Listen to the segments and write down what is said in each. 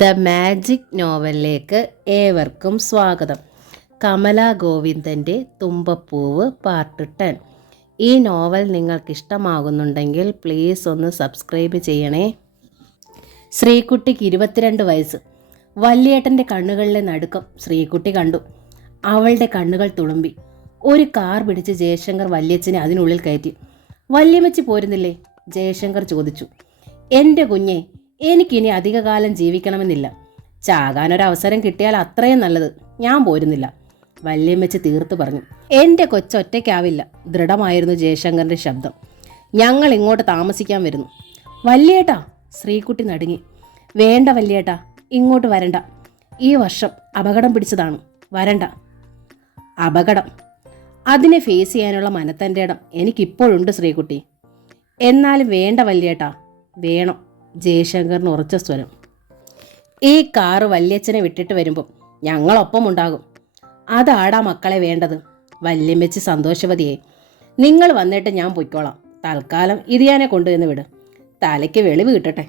The magic നോവലിലേക്ക് ഏവർക്കും സ്വാഗതം. കമല ഗോവിന്ദന്റെ തുമ്പപ്പൂവ് പാർട്ട് ടെൻ ഈ നോവൽ നിങ്ങൾക്ക് ഇഷ്ടമാകുന്നുണ്ടെങ്കിൽ പ്ലീസ് ഒന്ന് സബ്സ്ക്രൈബ് ചെയ്യണേ. ശ്രീകുട്ടിക്ക് ഇരുപത്തിരണ്ട് വയസ്സ്. വല്യേട്ടന്റെ കണ്ണുകളിലെ നടുക്കം ശ്രീകുട്ടി കണ്ടു. അവളുടെ കണ്ണുകൾ തുളുമ്പി. ഒരു കാർ പിടിച്ച് ജയശങ്കർ വല്യച്ഛനെ അതിനുള്ളിൽ കയറ്റി. വല്യമ്മച്ചി പോരുന്നില്ലേ? ജയശങ്കർ ചോദിച്ചു. എന്റെ കുഞ്ഞെ എനിക്കിനി അധികകാലം ജീവിക്കണമെന്നില്ല. ചാകാനൊരവസരം കിട്ടിയാൽ അത്രയും നല്ലത്. ഞാൻ പോരുന്നില്ല. വെച്ച് തീർത്തു പറഞ്ഞു. എന്റെ കൊച്ചൊറ്റയ്ക്കാവില്ല. ദൃഢമായിരുന്നു ജയശങ്കറിന്റെ ശബ്ദം. ഞങ്ങൾ ഇങ്ങോട്ട് താമസിക്കാൻ വരുന്നു. വല്യേട്ടാ ശ്രീകുട്ടി നടുങ്ങി. വേണ്ട വല്യേട്ടാ ഇങ്ങോട്ട് വരണ്ട. ഈ വർഷം അപകടം പിടിച്ചതാണ്. വരണ്ട. അപകടം. അതിനെ ഫേസ് ചെയ്യാനുള്ള മനത്തന്റെ ഇടം എനിക്കിപ്പോഴുണ്ട് ശ്രീകുട്ടി. എന്നാലും വേണ്ട വല്യേട്ടാ വേണം. ജയശങ്കറിന് ഉറച്ച സ്വരം. ഈ കാറ് വല്യച്ഛനെ വിട്ടിട്ട് വരുമ്പം ഞങ്ങളൊപ്പം ഉണ്ടാകും അതാടാ മക്കളെ വേണ്ടത്? വല്യമ്മച്ച് സന്തോഷവതിയെ നിങ്ങൾ വന്നിട്ട് ഞാൻ പൊയ്ക്കോളാം. തൽക്കാലം ഇതിയാനെ കൊണ്ടുവന്ന് വിട്. തലയ്ക്ക് വെളിവ് കിട്ടട്ടെ.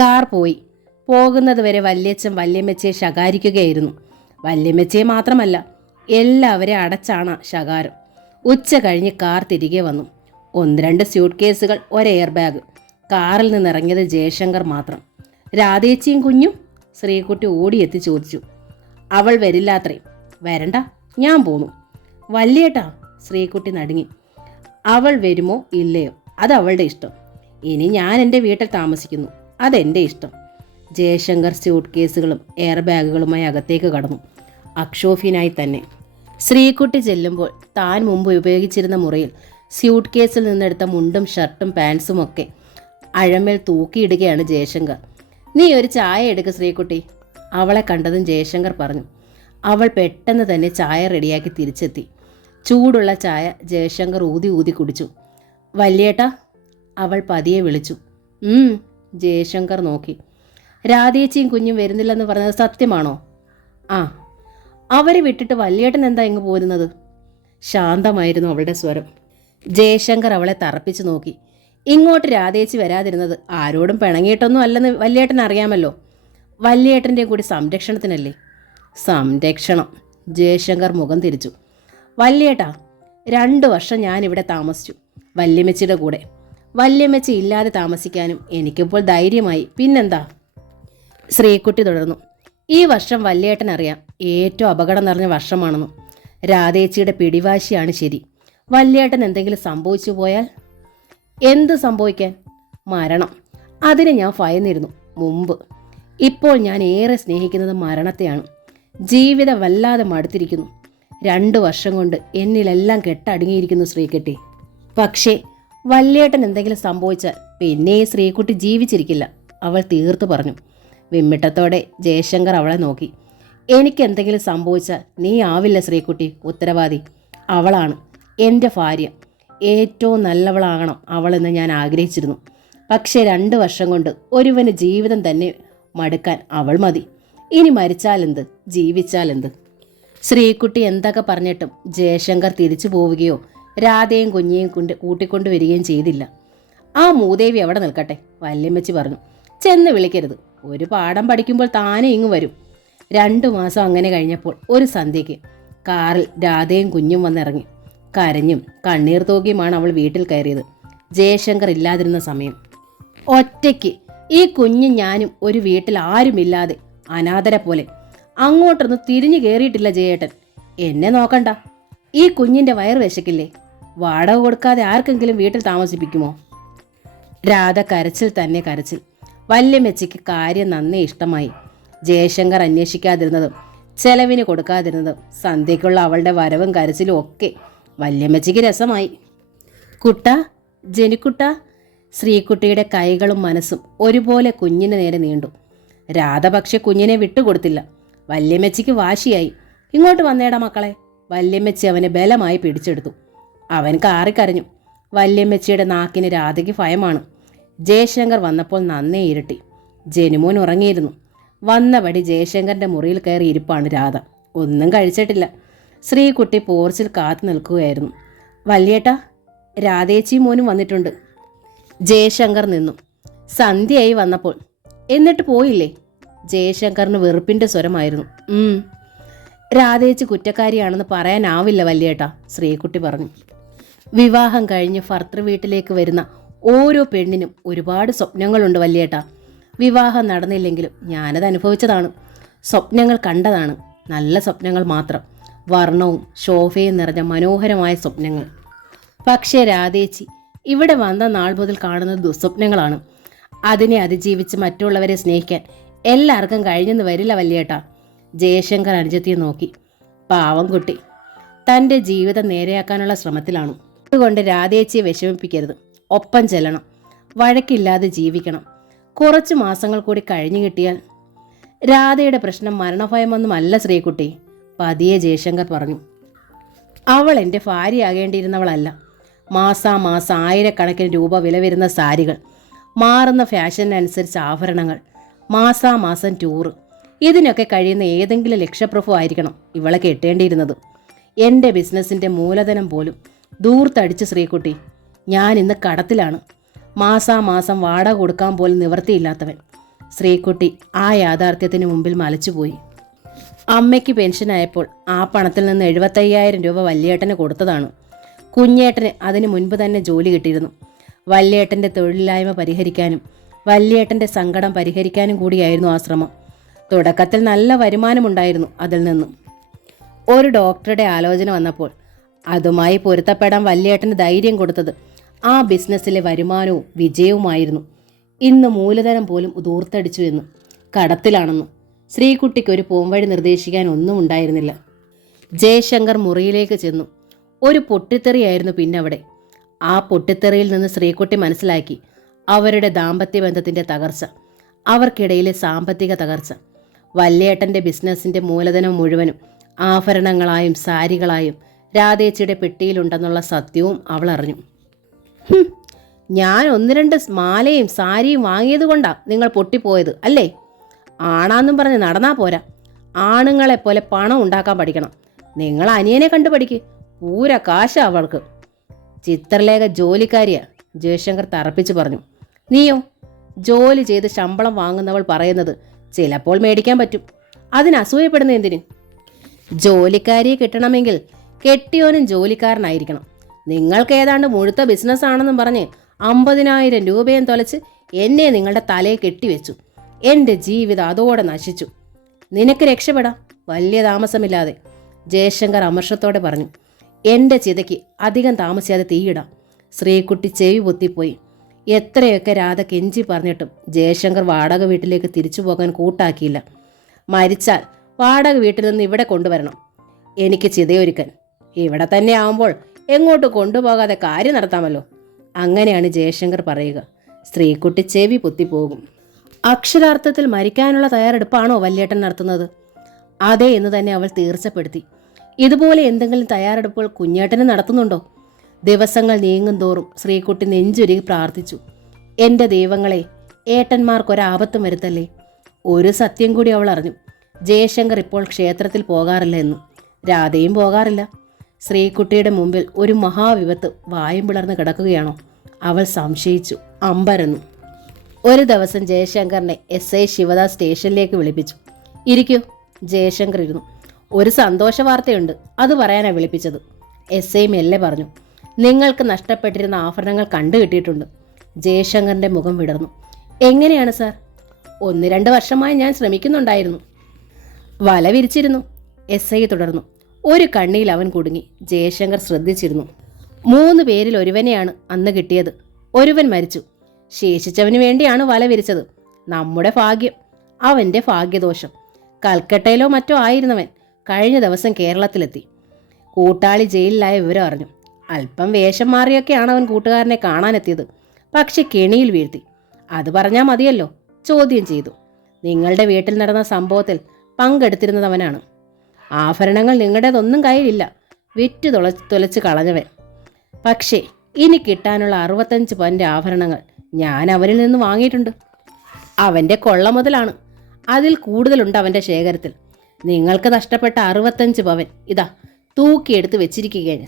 കാർ പോയി. പോകുന്നത് വരെ വല്യച്ഛൻ വല്യമ്മച്ചയെ ശകാരിക്കുകയായിരുന്നു. വല്യമ്മച്ചയെ മാത്രമല്ല എല്ലാവരെ അടച്ചാണ് ശകാരം. ഉച്ച കഴിഞ്ഞ് കാർ തിരികെ വന്നു. ഒന്ന് രണ്ട് സ്യൂട്ട് കേസുകൾ ഒരു എയർ ബാഗ്. കാറിൽ നിന്നിറങ്ങിയത് ജയശങ്കർ മാത്രം. രാധേച്ചിയും കുഞ്ഞും ശ്രീകുട്ടി ഓടിയെത്തി ചോദിച്ചു. അവൾ വരില്ലാത്രേ വരണ്ട ഞാൻ പോന്നു. വല്യേട്ടാ ശ്രീകുട്ടി നടുങ്ങി. അവൾ വരുമോ ഇല്ലയോ? അത് അവളുടെ ഇഷ്ടം. ഇനി ഞാൻ എന്റെ വീട്ടിൽ താമസിക്കുന്നു. അതെന്റെ ഇഷ്ടം. ജയശങ്കർ സ്യൂട്ട് കേസുകളും എയർ ബാഗുകളുമായി അകത്തേക്ക് കടന്നു. അക്ഷോഫിനായി തന്നെ. ശ്രീകുട്ടി ചെല്ലുമ്പോൾ താൻ മുമ്പ് ഉപയോഗിച്ചിരുന്ന മുറിയിൽ സ്യൂട്ട് കേസിൽ നിന്നെടുത്ത മുണ്ടും ഷർട്ടും പാൻസും ഒക്കെ അഴമേൽ തൂക്കിയിടുകയാണ് ജയശങ്കർ. നീ ഒരു ചായ എടുക്ക് ശ്രീകുട്ടി അവളെ കണ്ടതും ജയശങ്കർ പറഞ്ഞു. അവൾ പെട്ടെന്ന് തന്നെ ചായ റെഡിയാക്കി തിരിച്ചെത്തി. ചൂടുള്ള ചായ ജയശങ്കർ ഊതി ഊതി കുടിച്ചു. വല്യേട്ടാ അവൾ പതിയെ വിളിച്ചു. ജയശങ്കർ നോക്കി. രാധേച്ചിയും കുഞ്ഞും വരുന്നില്ലെന്ന് പറഞ്ഞത് സത്യമാണോ? ആ. അവരെ വിട്ടിട്ട് വല്യേട്ടൻ എന്താ ഇങ്ങ് പോരുന്നത്? ശാന്തമായിരുന്നു അവളുടെ സ്വരം. ജയശങ്കർ അവളെ തറപ്പിച്ചു നോക്കി. ഇങ്ങോട്ട് രാധേച്ചി വരാതിരുന്നത് ആരോടും പിണങ്ങിയിട്ടൊന്നും അല്ലെന്ന് വല്യേട്ടൻ അറിയാമല്ലോ. വല്യേട്ടന്റെ കൂടി സംരക്ഷണത്തിനല്ലേ? സംരക്ഷണം. ജയശങ്കർ മുഖം തിരിച്ചു. വല്യേട്ടാ രണ്ട് വർഷം ഞാനിവിടെ താമസിച്ചു വല്യമ്മച്ചിയുടെ കൂടെ. വല്യമ്മച്ചി ഇല്ലാതെ താമസിക്കാനും എനിക്കിപ്പോൾ ധൈര്യമായി. പിന്നെന്താ? ശ്രീക്കുട്ടി തുടർന്നു. ഈ വർഷം വല്യേട്ടൻ അറിയാം ഏറ്റവും അപകടം നിറഞ്ഞ വർഷമാണെന്നും. രാധേച്ചിയുടെ പിടിവാശിയാണ് ശരി. വല്യേട്ടൻ എന്തെങ്കിലും സംഭവിച്ചു പോയാൽ? എന്ത് സംഭവിക്കാൻ? മരണം. അതിനെ ഞാൻ ഭയന്നിരുന്നു. മുമ്പ്. ഇപ്പോൾ ഞാൻ ഏറെ സ്നേഹിക്കുന്നത് മരണത്തെയാണ്. ജീവിതം വല്ലാതെ മടുത്തിരിക്കുന്നു. രണ്ടു വർഷം കൊണ്ട് എന്നിലെല്ലാം കെട്ടടങ്ങിയിരിക്കുന്നു ശ്രീക്കുട്ടി പക്ഷേ വല്യേട്ടൻ എന്തെങ്കിലും സംഭവിച്ചാൽ പിന്നെ ഈ ജീവിച്ചിരിക്കില്ല. അവൾ തീർത്തു പറഞ്ഞു. വിമ്മിട്ടത്തോടെ ജയശങ്കർ അവളെ നോക്കി. എനിക്ക് എന്തെങ്കിലും സംഭവിച്ചാൽ നീ ആവില്ല ശ്രീക്കുട്ടി ഉത്തരവാദി. അവളാണ്. എന്റെ ഭാര്യ. ഏറ്റവും നല്ലവളാകണം അവളെന്ന് ഞാൻ ആഗ്രഹിച്ചിരുന്നു. പക്ഷേ രണ്ട് വർഷം കൊണ്ട് ഒരുവന് ജീവിതം തന്നെ മടുക്കാൻ അവൾ മതി. ഇനി മരിച്ചാലെന്ത്? ജീവിച്ചാലെന്ത്? ശ്രീകുട്ടി എന്തൊക്കെ പറഞ്ഞിട്ടും ജയശങ്കർ തിരിച്ചു പോവുകയോ രാധയും കുഞ്ഞിയും കൊണ്ട് കൂട്ടിക്കൊണ്ടുവരികയും ചെയ്തില്ല. ആ മൂദേവി അവിടെ നിൽക്കട്ടെ? വല്യമ്മച്ചി പറഞ്ഞു. ചെന്ന് വിളിക്കരുത്. ഒരു പാഠം പഠിക്കുമ്പോൾ താനെ ഇങ്ങ് വരും. രണ്ടു മാസം അങ്ങനെ കഴിഞ്ഞപ്പോൾ ഒരു സന്ധ്യയ്ക്ക് കാറിൽ രാധയും കുഞ്ഞും വന്നിറങ്ങി. കരഞ്ഞും കണ്ണീർ തൂകിയുമാണ് അവൾ വീട്ടിൽ കയറിയത്. ജയശങ്കർ ഇല്ലാതിരുന്ന സമയം. ഒറ്റയ്ക്ക് ഈ കുഞ്ഞും ഞാനും ഒരു വീട്ടിൽ ആരുമില്ലാതെ അനാഥരെ പോലെ അങ്ങോട്ടൊന്നും തിരിഞ്ഞു കയറിയിട്ടില്ല ജയേട്ടൻ. എന്നെ നോക്കണ്ട. ഈ കുഞ്ഞിന്റെ വയർ വിശക്കില്ലേ? വാടക കൊടുക്കാതെ ആർക്കെങ്കിലും വീട്ടിൽ താമസിപ്പിക്കുമോ? രാധ കരച്ചിൽ തന്നെ കരച്ചിൽ. വല്യമ്മച്ചിക്ക് കാര്യം നന്നേ ഇഷ്ടമായി. ജയശങ്കർ അന്വേഷിക്കാതിരുന്നതും ചെലവിന് കൊടുക്കാതിരുന്നതും സന്ധ്യയ്ക്കുള്ള അവളുടെ വരവും കരച്ചിലും ഒക്കെ വല്യമ്മച്ചിക്ക് രസമായി. കുട്ട ജനിക്കുട്ട ശ്രീകുട്ടിയുടെ കൈകളും മനസ്സും ഒരുപോലെ കുഞ്ഞിന് നേരെ നീണ്ടു. രാധ പക്ഷെ കുഞ്ഞിനെ വിട്ടുകൊടുത്തില്ല. വല്യമ്മച്ചിക്ക് വാശിയായി. ഇങ്ങോട്ട് വന്നേടാ മക്കളെ. വല്യമ്മച്ചി അവനെ ബലമായി പിടിച്ചെടുത്തു. അവൻ കാറിക്കരഞ്ഞു. വല്യമ്മച്ചിയുടെ നാക്കിന് രാധയ്ക്ക് ഭയമാണ്. ജയശങ്കർ വന്നപ്പോൾ നന്നേ ഇരട്ടി. ജനുമോൻ ഉറങ്ങിയിരുന്നു. വന്നപടി ജയശങ്കറിന്റെ മുറിയിൽ കയറി ഇരിപ്പാണ് രാധ. ഒന്നും കഴിച്ചിട്ടില്ല. ശ്രീകുട്ടി പോർച്ചിൽ കാത്തു നിൽക്കുകയായിരുന്നു. വല്യേട്ടാ രാധേച്ചി മോനും വന്നിട്ടുണ്ട്. ജയശങ്കർ നിന്നു. സന്ധ്യയായി വന്നപ്പോൾ. എന്നിട്ട് പോയില്ലേ? ജയശങ്കറിന് വെറുപ്പിന്റെ സ്വരമായിരുന്നു. "ഉം. രാധേച്ചി കുറ്റക്കാരിയാണെന്ന് പറയാനാവില്ല വല്യേട്ടാ ശ്രീകുട്ടി പറഞ്ഞു. വിവാഹം കഴിഞ്ഞ് ഭർത്തൃ വീട്ടിലേക്ക് വരുന്ന ഓരോ പെണ്ണിനും ഒരുപാട് സ്വപ്നങ്ങളുണ്ട് വല്യേട്ടാ. വിവാഹം നടന്നില്ലെങ്കിലും ഞാനത് അനുഭവിച്ചതാണ് സ്വപ്നങ്ങൾ കണ്ടതാണ്. നല്ല സ്വപ്നങ്ങൾ മാത്രം. വർണവും ശോഭയും നിറഞ്ഞ മനോഹരമായ സ്വപ്നങ്ങൾ. പക്ഷേ രാധേച്ചി ഇവിടെ വന്ന നാൾ മുതൽ കാണുന്നത് ദുസ്വപ്നങ്ങളാണ്. അതിനെ അതിജീവിച്ച് മറ്റുള്ളവരെ സ്നേഹിക്കാൻ എല്ലാവർക്കും കഴിഞ്ഞെന്ന് വരില്ല വല്യേട്ടാ. ജയശങ്കർ അനുജത്തിയെ നോക്കി. പാവം കുട്ടി. തന്റെ ജീവിതം നേരെയാക്കാനുള്ള ശ്രമത്തിലാണ്. അതുകൊണ്ട് രാധേച്ചിയെ വിഷമിപ്പിക്കരുത്. ഒപ്പം ചെല്ലണം. വഴക്കില്ലാതെ ജീവിക്കണം. കുറച്ച് മാസങ്ങൾ കൂടി കഴിഞ്ഞു കിട്ടിയാൽ രാധയുടെ പ്രശ്നം മരണഭയമൊന്നുമല്ല ശ്രീകുട്ടി. പതിയെ ജയശങ്കർ പറഞ്ഞു അവൾ എന്റെ ഭാര്യയാകേണ്ടിയിരുന്നവളല്ല. മാസാമാസം ആയിരക്കണക്കിന് രൂപ വില വരുന്ന സാരികൾ മാറുന്ന ഫാഷനനുസരിച്ച് ആഭരണങ്ങൾ മാസാമാസം ടൂറ്. ഇതിനൊക്കെ കഴിയുന്ന ഏതെങ്കിലും ലക്ഷ്യപ്രഭു ആയിരിക്കണം ഇവളെ കെട്ടേണ്ടിയിരുന്നത്. എന്റെ ബിസിനസ്സിന്റെ മൂലധനം പോലും ദൂർത്തടിച്ച് ശ്രീകുട്ടി. ഞാൻ ഇന്ന് കടത്തിലാണ്. മാസാമാസം വാടക കൊടുക്കാൻ പോലും നിവൃത്തിയില്ലാത്തവൻ. ശ്രീകുട്ടി ആ യാഥാർത്ഥ്യത്തിന് മുമ്പിൽ മലച്ചുപോയി. അമ്മയ്ക്ക് പെൻഷനായപ്പോൾ ആ പണത്തിൽ നിന്ന് എഴുപത്തയ്യായിരം രൂപ വല്യേട്ടന് കൊടുത്തതാണ്. കുഞ്ഞേട്ടന് അതിനു മുൻപ് തന്നെ ജോലി കിട്ടിയിരുന്നു. വല്യേട്ടന്റെ തൊഴിലില്ലായ്മ പരിഹരിക്കാനും വല്യേട്ടന്റെ സങ്കടം പരിഹരിക്കാനും കൂടിയായിരുന്നു ആ ശ്രമം. തുടക്കത്തിൽ നല്ല വരുമാനമുണ്ടായിരുന്നു അതിൽ നിന്നും. ഒരു ഡോക്ടറുടെ ആലോചന വന്നപ്പോൾ അതുമായി പൊരുത്തപ്പെടാൻ വല്യേട്ടന് ധൈര്യം കൊടുത്തത് ആ ബിസിനസ്സിലെ വരുമാനവും വിജയവുമായിരുന്നു. ഇന്ന് മൂലധനം പോലും ദൂർത്തടിച്ചു എന്നും കടത്തിലാണെന്നും. ശ്രീകുട്ടിക്ക് ഒരു പോംവഴി നിർദ്ദേശിക്കാൻ ഒന്നും ഉണ്ടായിരുന്നില്ല. ജയശങ്കർ മുറിയിലേക്ക് ചെന്നു. ഒരു പൊട്ടിത്തെറിയായിരുന്നു പിന്നവിടെ. ആ പൊട്ടിത്തെറിയിൽ നിന്ന് ശ്രീകുട്ടി മനസ്സിലാക്കി അവരുടെ ദാമ്പത്യ ബന്ധത്തിന്റെ തകർച്ച അവർക്കിടയിലെ സാമ്പത്തിക തകർച്ച വല്യേട്ടന്റെ ബിസിനസ്സിന്റെ മൂലധനം മുഴുവനും ആഭരണങ്ങളായും സാരികളായും രാധേച്ചിയുടെ പെട്ടിയിലുണ്ടെന്നുള്ള സത്യവും അവൾ അറിഞ്ഞു. ഞാൻ ഒന്ന് രണ്ട് മാലയും സാരിയും വാങ്ങിയത് കൊണ്ടാണ് നിങ്ങൾ പൊട്ടിപ്പോയത് അല്ലേ? ആണാന്നും പറഞ്ഞ് നടന്നാ പോരാ. ആണുങ്ങളെ പോലെ പണം ഉണ്ടാക്കാൻ പഠിക്കണം. നിങ്ങൾ അനിയനെ കണ്ടു പഠിക്ക്. പൂര കാശ അവൾക്ക്. ചിത്രലേഖ ജോലിക്കാരിയാ ജയശങ്കർ തറപ്പിച്ചു പറഞ്ഞു. നീയോ? ജോലി ചെയ്ത് ശമ്പളം വാങ്ങുന്നവൾ പറയുന്നത് ചിലപ്പോൾ മേടിക്കാൻ പറ്റും. അതിന് അസൂയപ്പെടുന്ന എന്തിന്? ജോലിക്കാരിയെ കിട്ടണമെങ്കിൽ കെട്ടിയോനും ജോലിക്കാരനായിരിക്കണം. നിങ്ങൾക്ക് ഏതാണ്ട് മുഴുത്ത ബിസിനസ് ആണെന്നും പറഞ്ഞ് അമ്പതിനായിരം രൂപയും തൊലച്ച് എന്നെ നിങ്ങളുടെ തലയെ കെട്ടിവെച്ചു. എന്റെ ജീവിതം അതോടെ നശിച്ചു. നിനക്ക് രക്ഷപ്പെടാം. വലിയ താമസമില്ലാതെ. ജയശങ്കർ അമർഷത്തോടെ പറഞ്ഞു എന്റെ ചിതയ്ക്ക് അധികം താമസിയാതെ തീയിടാം. ശ്രീകുട്ടി ചെവി പൊത്തിപ്പോയി. എത്രയൊക്കെ രാധ കെഞ്ചി പറഞ്ഞിട്ടും ജയശങ്കർ വാടക വീട്ടിലേക്ക് തിരിച്ചു പോകാൻ കൂട്ടാക്കിയില്ല. മരിച്ചാൽ വാടക വീട്ടിൽ നിന്ന് ഇവിടെ കൊണ്ടുവരണം. എനിക്ക് ചിതയൊരുക്കൻ. ഇവിടെ തന്നെ ആവുമ്പോൾ എങ്ങോട്ട് കൊണ്ടുപോകാതെ കാര്യം നടത്താമല്ലോ. അങ്ങനെയാണ് ജയശങ്കർ പറയുക. സ്ത്രീക്കുട്ടി ചെവി പൊത്തിപ്പോകും. അക്ഷരാർത്ഥത്തിൽ മരിക്കാനുള്ള തയ്യാറെടുപ്പാണോ വല്യേട്ടൻ നടത്തുന്നത്? അതെ എന്ന് തന്നെ അവൾ തീർച്ചപ്പെടുത്തി. ഇതുപോലെ എന്തെങ്കിലും തയ്യാറെടുപ്പുകൾ കുഞ്ഞേട്ടന് നടത്തുന്നുണ്ടോ? ദിവസങ്ങൾ നീങ്ങും തോറും ശ്രീകുട്ടി നെഞ്ചുരുകി പ്രാർത്ഥിച്ചു. എന്റെ ദൈവങ്ങളെ ഏട്ടന്മാർക്കൊരാപത്തും വരുത്തല്ലേ? ഒരു സത്യം കൂടി അവൾ അറിഞ്ഞു. ജയശങ്കർ ഇപ്പോൾ ക്ഷേത്രത്തിൽ പോകാറില്ല എന്നും. രാധയും പോകാറില്ല. ശ്രീകുട്ടിയുടെ മുമ്പിൽ ഒരു മഹാവിപത്ത് വായും പിളർന്ന് കിടക്കുകയാണോ? അവൾ സംശയിച്ചു. അമ്പരന്നു. ഒരു ദിവസം ജയശങ്കറിനെ എസ് ഐ ശിവദാസ് സ്റ്റേഷനിലേക്ക് വിളിപ്പിച്ചു. ഇരിക്കൂ ജയശങ്കർ ഇരുന്നു. ഒരു സന്തോഷ വാർത്തയുണ്ട് അത് പറയാനാണ് വിളിപ്പിച്ചത്. എസ് ഐ മെല്ലെ പറഞ്ഞു നിങ്ങൾക്ക് നഷ്ടപ്പെട്ടിരുന്ന ആഭരണങ്ങൾ കണ്ടു കിട്ടിയിട്ടുണ്ട്. ജയശങ്കറിന്റെ മുഖം വിടർന്നു. എങ്ങനെയാണ് സാർ? ഒന്ന് രണ്ട് വർഷമായി ഞാൻ ശ്രമിക്കുന്നുണ്ടായിരുന്നു. വല വിരിച്ചിരുന്നു. എസ് ഐ തുടർന്നു. ഒരു കണ്ണിയിൽ അവൻ കുടുങ്ങി. ജയശങ്കർ ശ്രദ്ധിച്ചിരുന്നു. മൂന്ന് പേരിൽ ഒരുവനെയാണ് അന്ന് കിട്ടിയത്. ഒരുവൻ മരിച്ചു. ശേഷിച്ചവന് വേണ്ടിയാണ് വല വിരിച്ചത്. നമ്മുടെ ഭാഗ്യം അവന്റെ ഭാഗ്യദോഷം. കൽക്കട്ടയിലോ മറ്റോ ആയിരുന്നവൻ കഴിഞ്ഞ ദിവസം കേരളത്തിലെത്തി. കൂട്ടാളി ജയിലിലായ വിവരം അറിഞ്ഞു. അല്പം വേഷം മാറിയൊക്കെയാണ് അവൻ കൂട്ടുകാരനെ കാണാനെത്തിയത്. പക്ഷെ കെണിയിൽ വീഴ്ത്തി. അത് പറഞ്ഞാൽ മതിയല്ലോ. ചോദ്യം ചെയ്തു. നിങ്ങളുടെ വീട്ടിൽ നടന്ന സംഭവത്തിൽ പങ്കെടുത്തിരുന്നതവനാണ് ആഭരണങ്ങൾ നിങ്ങളുടേതൊന്നും കയ്യിലില്ല. വിറ്റ് തുളച്ച് തുലച്ച് കളഞ്ഞവൻ. പക്ഷേ ഇനി കിട്ടാനുള്ള അറുപത്തഞ്ച് പവന്റെ ആഭരണങ്ങൾ ഞാൻ അവരിൽ നിന്ന് വാങ്ങിയിട്ടുണ്ട്. അവന്റെ കൊള്ള മുതലാണ്. അതിൽ കൂടുതലുണ്ട് അവന്റെ ശേഖരത്തിൽ. നിങ്ങൾക്ക് നഷ്ടപ്പെട്ട അറുപത്തഞ്ച് പവൻ ഇതാ തൂക്കിയെടുത്ത് വെച്ചിരിക്കുകയാണ്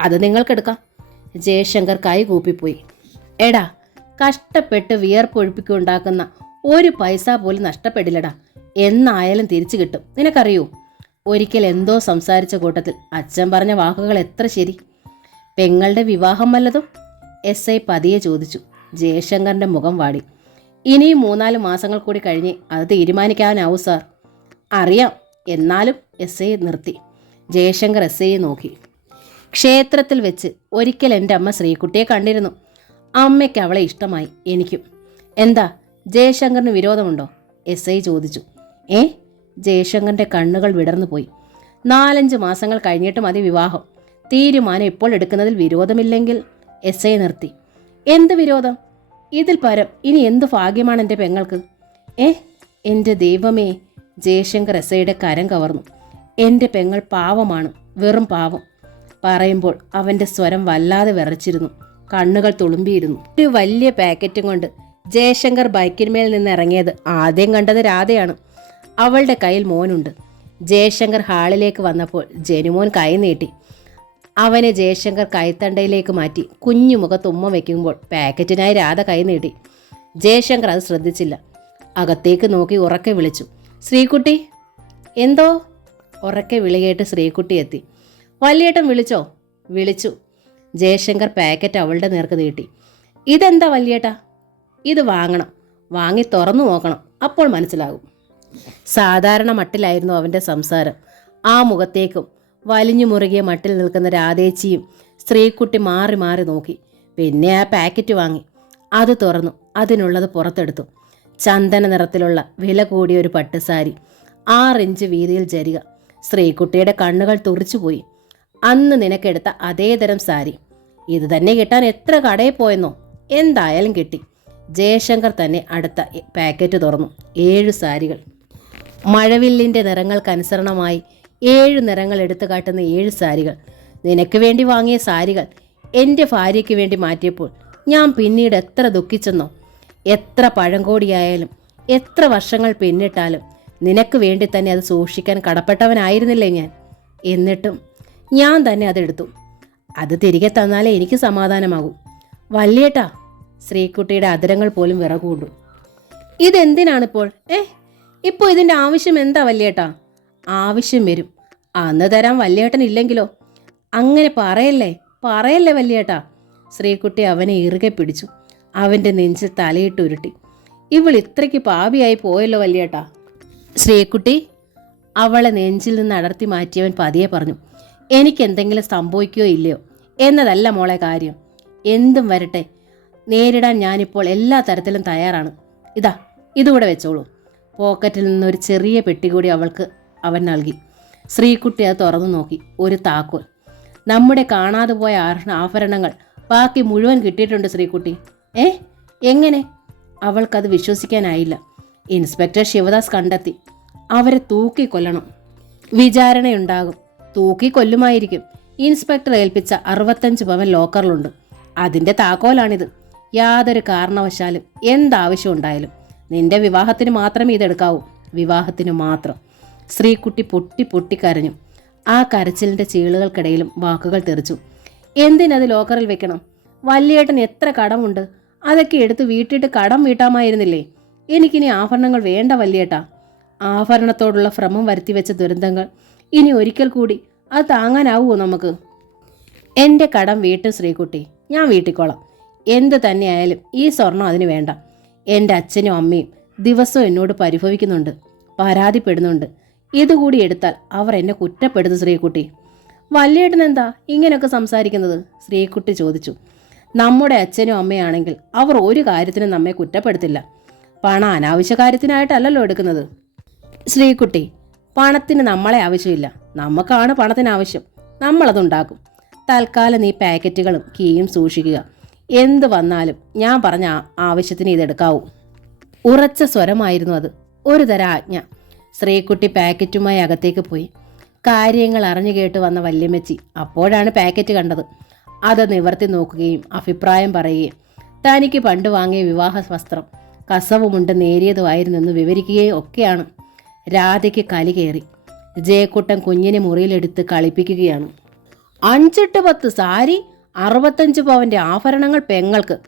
അത് നിങ്ങൾക്കെടുക്കാം ജയശങ്കർ കൈ കൂപ്പിപ്പോയി. എടാ കഷ്ടപ്പെട്ട് വിയർപ്പൊഴിപ്പിക്കുണ്ടാക്കുന്ന ഒരു പൈസ പോലും നഷ്ടപ്പെടില്ലടാ. എന്നായാലും തിരിച്ചു കിട്ടും. നിനക്കറിയോ? ഒരിക്കൽ എന്തോ സംസാരിച്ച കൂട്ടത്തിൽ അച്ഛൻ പറഞ്ഞ വാക്കുകൾ എത്ര ശരി. പെങ്ങളുടെ വിവാഹം വല്ലതും? എസ് ഐ പതിയെ ചോദിച്ചു. ജയശങ്കറിന്റെ മുഖം വാടി. ഇനിയും മൂന്നാൽ മാസങ്ങൾ കൂടി കഴിഞ്ഞ് അത് തീരുമാനിക്കാനാവും സാർ. അറിയാം. എന്നാലും എസ് ഐ നിർത്തി. ജയശങ്കർ എസ് ഐയെ നോക്കി. ക്ഷേത്രത്തിൽ വെച്ച് ഒരിക്കൽ എന്റെ അമ്മ ശ്രീകുട്ടിയെ കണ്ടിരുന്നു. അമ്മയ്ക്ക് അവളെ ഇഷ്ടമായി എനിക്കും. എന്താ? ജയശങ്കറിന് വിരോധമുണ്ടോ? എസ് ഐ ചോദിച്ചു. ഏ? ജയശങ്കറിന്റെ കണ്ണുകൾ വിടർന്നു പോയി നാലഞ്ച് മാസങ്ങൾ കഴിഞ്ഞിട്ട് മതി വിവാഹം. തീരുമാനം ഇപ്പോൾ എടുക്കുന്നതിൽ വിരോധമില്ലെങ്കിൽ എസ് ഐ നിർത്തി. എന്ത് വിരോധം? ഇതിൽ പരം ഇനി എന്ത് ഭാഗ്യമാണ് എന്റെ പെങ്ങൾക്ക്? ഏ? എന്റെ ദൈവമേ ജയശങ്കർ എസ് ഐയുടെ കരം കവർന്നു. എന്റെ പെങ്ങൾ പാവമാണ് വെറും പാവം. പറയുമ്പോൾ അവന്റെ സ്വരം വല്ലാതെ വിറച്ചിരുന്നു. കണ്ണുകൾ തുളുമ്പിയിരുന്നു. ഒരു വലിയ പാക്കറ്റും കൊണ്ട് ജയശങ്കർ ബൈക്കിന്മേൽ നിന്ന് ഇറങ്ങിയത് ആദ്യം കണ്ടത് രാധയാണ്. അവളുടെ കയ്യിൽ മോനുണ്ട്. ജയശങ്കർ ഹാളിലേക്ക് വന്നപ്പോൾ ജനുമോൻ കൈ നീട്ടി. അവനെ ജയശങ്കർ കൈത്തണ്ടയിലേക്ക് മാറ്റി കുഞ്ഞു മുഖത്ത് ഉമ്മ വയ്ക്കുമ്പോൾ പാക്കറ്റിനായി രാധ കൈ നീട്ടി. ജയശങ്കർ അത് ശ്രദ്ധിച്ചില്ല. അകത്തേക്ക് നോക്കി ഉറക്കെ വിളിച്ചു. ശ്രീകുട്ടി എന്തോ? ഉറക്കെ വിളികേട്ട് ശ്രീകുട്ടി എത്തി. വല്യേട്ടൻ വിളിച്ചോ? വിളിച്ചു. ജയശങ്കർ പാക്കറ്റ് അവളുടെ നേർക്ക് നീട്ടി. ഇതെന്താ വല്യേട്ടാ? ഇത് വാങ്ങണം. വാങ്ങി തുറന്നു നോക്കണം. അപ്പോൾ മനസ്സിലാകും. സാധാരണ മട്ടിലായിരുന്നു അവന്റെ സംസാരം. ആ മുഖത്തേക്കും വലിഞ്ഞു മുറുകിയ മട്ടിൽ നിൽക്കുന്ന രാധേച്ചിയും സ്ത്രീക്കുട്ടി മാറി മാറി നോക്കി. പിന്നെ ആ പാക്കറ്റ് വാങ്ങി. അത് തുറന്നു. അതിനുള്ളത് പുറത്തെടുത്തു. ചന്ദന നിറത്തിലുള്ള വില കൂടിയ ഒരു പട്ടുസാരി ആറിഞ്ച് വീതിയിൽ ജരിക. സ്ത്രീക്കുട്ടിയുടെ കണ്ണുകൾ തുറിച്ചുപോയി. അന്ന് നിനക്കെടുത്ത അതേ തരം സാരി. ഇത് തന്നെ കിട്ടാൻ എത്ര കടയിൽ പോയെന്നോ? എന്തായാലും കിട്ടി. ജയശങ്കർ തന്നെ അടുത്ത പാക്കറ്റ് തുറന്നു. ഏഴു സാരികൾ. മഴവില്ലിന്റെ നിറങ്ങൾക്കനുസരണമായി ഏഴ് നിറങ്ങൾ എടുത്തു കാട്ടുന്ന ഏഴ് സാരികൾ. നിനക്ക് വേണ്ടി വാങ്ങിയ സാരികൾ എന്റെ ഭാര്യയ്ക്ക് വേണ്ടി മാറ്റിയപ്പോൾ ഞാൻ പിന്നീട് എത്ര ദുഃഖിച്ചെന്നോ. എത്ര പഴങ്കോടിയായാലും എത്ര വർഷങ്ങൾ പിന്നിട്ടാലും നിനക്ക് വേണ്ടി തന്നെ അത് സൂക്ഷിക്കാൻ കടപ്പെട്ടവനായിരുന്നില്ലേ ഞാൻ. എന്നിട്ടും ഞാൻ തന്നെ അതെടുത്തു. അത് തിരികെ തന്നാലേ എനിക്ക് സമാധാനമാകൂ. വല്യേട്ടാ ശ്രീക്കുട്ടിയുടെ അതിരങ്ങൾ പോലും വിറകൂണ്ടു. ഇതെന്തിനാണിപ്പോൾ? ഏ ഇപ്പോൾ ഇതിന്റെ ആവശ്യം എന്താ വല്യേട്ടാ? ആവശ്യം വരും. അന്ന് തരാൻ വല്യേട്ടൻ ഇല്ലെങ്കിലോ? അങ്ങനെ പറയല്ലേ? പറയല്ലേ വല്യേട്ടാ? ശ്രീകുട്ടി അവനെ ഇറുകെ പിടിച്ചു. അവന്റെ നെഞ്ചിൽ തലയിട്ട് ഉരുട്ടി. ഇവൾ ഇത്രയ്ക്ക് പാപിയായി പോയല്ലോ വല്യേട്ടാ? ശ്രീകുട്ടി അവളെ നെഞ്ചിൽ നിന്ന് അടർത്തി മാറ്റിയവൻ പതിയെ പറഞ്ഞു എനിക്കെന്തെങ്കിലും സംഭവിക്കുകയോ ഇല്ലയോ? എന്നതല്ല മോളെ കാര്യം. എന്തും വരട്ടെ. നേരിടാൻ ഞാനിപ്പോൾ എല്ലാ തരത്തിലും തയ്യാറാണ്. ഇതാ ഇതുകൂടെ വെച്ചോളൂ. പോക്കറ്റിൽ നിന്നൊരു ചെറിയ പെട്ടി കൂടി അവൾക്ക് അവൻ നൽകി. ശ്രീകുട്ടി അത് തുറന്നു നോക്കി. ഒരു താക്കോൽ. നമ്മുടെ കാണാതെ പോയ ആഭരണ- ആഭരണങ്ങൾ ബാക്കി മുഴുവൻ കിട്ടിയിട്ടുണ്ട് ശ്രീകുട്ടി. ഏ? എങ്ങനെ? അവൾക്കത് വിശ്വസിക്കാനായില്ല. ഇൻസ്പെക്ടർ ശിവദാസ് കണ്ടെത്തി. അവരെ തൂക്കി കൊല്ലണം. വിചാരണയുണ്ടാകും. തൂക്കി കൊല്ലുമായിരിക്കും. ഇൻസ്പെക്ടർ ഏൽപ്പിച്ച അറുപത്തഞ്ച് പവൻ ലോക്കറിലുണ്ട്. അതിന്റെ താക്കോലാണിത്. യാതൊരു കാരണവശാലും എന്താവശ്യം ഉണ്ടായാലും നിന്റെ വിവാഹത്തിന് മാത്രമേ ഇതെടുക്കാവൂ. വിവാഹത്തിന് മാത്രം. ശ്രീകുട്ടി പൊട്ടി പൊട്ടി കരഞ്ഞു ആ കരച്ചിലിന്റെ ചീളുകൾക്കിടയിലും വാക്കുകൾ തെറിച്ചു. എന്തിനത് ലോക്കറിൽ വെക്കണം? വല്യേട്ടൻ എത്ര കടമുണ്ട്? അതൊക്കെ എടുത്ത് വീട്ടിട്ട് കടം വീട്ടാമായിരുന്നില്ലേ? എനിക്കിനി ആഭരണങ്ങൾ വേണ്ട വല്യേട്ടാ. ആഭരണത്തോടുള്ള ഭ്രമം വരുത്തിവെച്ച ദുരന്തങ്ങൾ. ഇനി ഒരിക്കൽ കൂടി അത് താങ്ങാനാവുമോ നമുക്ക്? എന്റെ കടം വീട്ടും ശ്രീകുട്ടി ഞാൻ വീട്ടിക്കോളാം. എന്ത് തന്നെയായാലും ഈ സ്വർണം അതിന് വേണ്ട. എന്റെ അച്ഛനും അമ്മയും ദിവസവും എന്നോട് പരിഭവിക്കുന്നുണ്ട്. പരാതിപ്പെടുന്നുണ്ട്. ഇതുകൂടി എടുത്താൽ അവർ എന്നെ കുറ്റപ്പെടുത്തു ശ്രീകുട്ടി. വല്യേട്ടൻ എന്താ ഇങ്ങനെയൊക്കെ സംസാരിക്കുന്നത്? ശ്രീകുട്ടി ചോദിച്ചു. നമ്മുടെ അച്ഛനും അമ്മയാണെങ്കിൽ അവർ ഒരു കാര്യത്തിനും നമ്മെ കുറ്റപ്പെടുത്തില്ല. പണം അനാവശ്യ കാര്യത്തിനായിട്ടല്ലല്ലോ എടുക്കുന്നത്. ശ്രീകുട്ടി പണത്തിന് നമ്മളെ ആവശ്യമില്ല. നമുക്കാണ് പണത്തിന് ആവശ്യം. നമ്മളതുണ്ടാക്കും. തൽക്കാലം നീ പാക്കറ്റുകളും കീയും സൂക്ഷിക്കുക. എന്ത് വന്നാലും ഞാൻ പറഞ്ഞ ആവശ്യത്തിന് ഇതെടുക്കാവൂ. ഉറച്ച സ്വരമായിരുന്നു അത്. ഒരു തരം ആജ്ഞ. ശ്രീകുട്ടി പാക്കറ്റുമായി അകത്തേക്ക് പോയി. കാര്യങ്ങൾ അറിഞ്ഞു കേട്ട് വന്ന വല്യമ്മച്ചി അപ്പോഴാണ് പാക്കറ്റ് കണ്ടത്. അത് നിവർത്തി നോക്കുകയും അഭിപ്രായം പറയുകയും തനിക്ക് പണ്ട് വാങ്ങിയ വിവാഹ വസ്ത്രം കസവുമുണ്ട് നേരിയതുമായിരുന്നെന്ന് വിവരിക്കുകയും ഒക്കെയാണ്. രാധയ്ക്ക് കലി കയറി. ജയക്കുട്ടൻ കുഞ്ഞിനെ മുറിയിലെടുത്ത് കളിപ്പിക്കുകയാണ്. അഞ്ചെട്ട് പത്ത് സാരി അറുപത്തഞ്ച് പവന്റെ ആഭരണങ്ങൾ പെങ്ങൾക്ക്.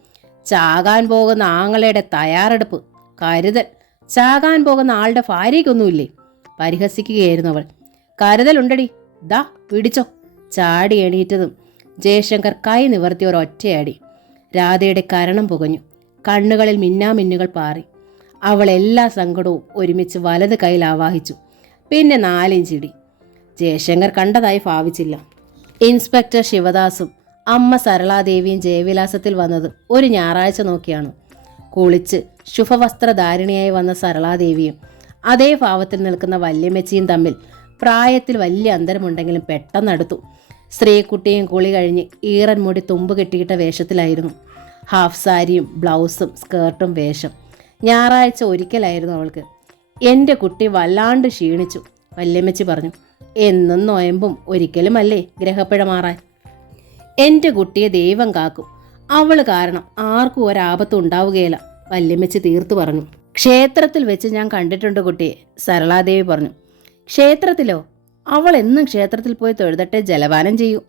ചാകാൻ പോകുന്ന ആങ്ങളയുടെ തയ്യാറെടുപ്പ് കരുതൽ. ചാകാൻ പോകുന്ന ആളുടെ ഭാര്യയ്ക്കൊന്നുമില്ലേ? പരിഹസിക്കുകയായിരുന്നു അവൾ. കരുതലുണ്ടടി. ദാ പിടിച്ചോ. ചാടി എണീറ്റതും ജയശങ്കർ കൈ നിവർത്തി ഒറ്റയാടി. രാധയുടെ കരണം പുകഞ്ഞു. കണ്ണുകളിൽ മിന്നാമിന്നുകൾ പാറി. അവൾ എല്ലാ സങ്കടവും ഒരുമിച്ച് വലത് കൈയിൽ ആവാഹിച്ചു. പിന്നെ നാലിഞ്ചിടി. ജയശങ്കർ കണ്ടതായി ഭാവിച്ചില്ല. ഇൻസ്പെക്ടർ ശിവദാസും അമ്മ സരളാദേവിയും ജയവിലാസത്തിൽ വന്നത് ഒരു ഞായറാഴ്ച നോക്കിയാണ്. കുളിച്ച് ശുഭവസ്ത്രധാരിണിയായി വന്ന സരളാദേവിയും അതേ ഭാവത്തിൽ നിൽക്കുന്ന വല്യമ്മച്ചിയും തമ്മിൽ പ്രായത്തിൽ വലിയ അന്തരമുണ്ടെങ്കിലും പെട്ടെന്നടുത്തു സ്ത്രീക്കുട്ടിയും കുളി കഴിഞ്ഞ് ഈറൻ മുടി തുമ്പ് കെട്ടിയിട്ട വേഷത്തിലായിരുന്നു. ഹാഫ് സാരിയും ബ്ലൗസും സ്കേർട്ടും വേഷം. ഞായറാഴ്ച ഒരിക്കലായിരുന്നു അവൾക്ക്. എന്റെ കുട്ടി വല്ലാണ്ട് ക്ഷീണിച്ചു. വല്യമ്മച്ചി പറഞ്ഞു എന്നും നോയമ്പും ഒരിക്കലുമല്ലേ ഗ്രഹപ്പിഴ മാറാൻ? എന്റെ കുട്ടിയെ ദൈവം കാക്കും. അവൾ കാരണം ആർക്കും ഒരാപത്തും ഉണ്ടാവുകയില്ല വല്യമ്മച്ചി തീർത്തു പറഞ്ഞു. ക്ഷേത്രത്തിൽ വെച്ച് ഞാൻ കണ്ടിട്ടുണ്ട് കുട്ടിയെ സരളാദേവി പറഞ്ഞു. ക്ഷേത്രത്തിലോ? അവൾ എന്നും ക്ഷേത്രത്തിൽ പോയി തൊഴുതട്ടെ ജലപാനം ചെയ്യൂ.